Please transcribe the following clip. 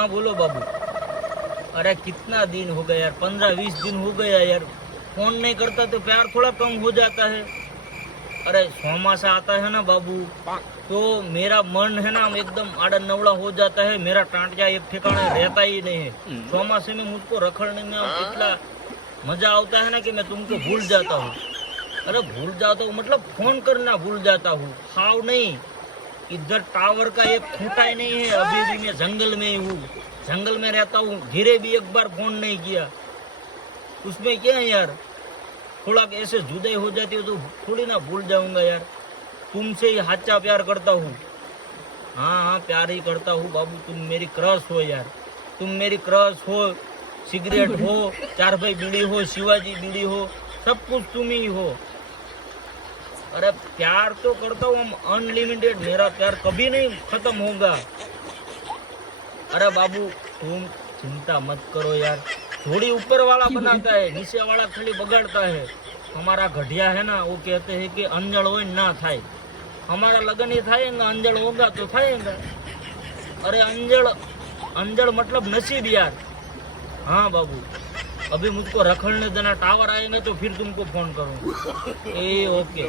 हाँ बोलो बाबू। अरे कितना दिन हो गया यार, 15-20 दिन हो गया यार, फोन नहीं करता तो प्यार थोड़ा कम हो जाता है। अरे चौमासा आता है ना बाबू, तो मेरा मन है ना एकदम आड़ा नवड़ा हो जाता है, मेरा टांटिया एक ठिकाने रहता ही नहीं है। चौमासे में मुझको रखड़ने में इतना मजा आता है ना कि मैं तुमको भूल जाता हूँ। अरे भूल जाता हूँ मतलब फोन करना भूल जाता हूँ, खाओ नहीं। इधर टावर का एक खूंटा ही नहीं है, अभी भी मैं जंगल में ही हूँ, जंगल में रहता हूँ। घिरे भी एक बार फोन नहीं किया, उसमें क्या है यार, थोड़ा ऐसे जुदाई हो जाती है तो थोड़ी ना भूल जाऊंगा यार। तुमसे ही सच्चा प्यार करता हूँ। हाँ हाँ प्यार ही करता हूँ बाबू, तुम मेरी क्रश हो यार, तुम मेरी क्रश हो, सिगरेट हो, चार भाई बीड़ी हो, शिवाजी बीड़ी हो, सब कुछ तुम ही हो। अरे प्यार तो करता हूँ हम अनलिमिटेड, मेरा प्यार कभी नहीं खत्म होगा। अरे बाबू तुम चिंता मत करो यार, थोड़ी ऊपर वाला बनाता है, नीचे वाला खाली बगाड़ता है। हमारा घटिया है ना, वो कहते हैं कि अंजड़ हो ना थाय, हमारा लगन ही थाएगा, अंजड़ होगा तो थाएगा। अरे अंजड़ अंजड़ मतलब नसीब यार। हाँ बाबू, अभी मुझको रखड़ने देना, टावर आएंगे तो फिर तुमको फोन करूँगा। ए ओके।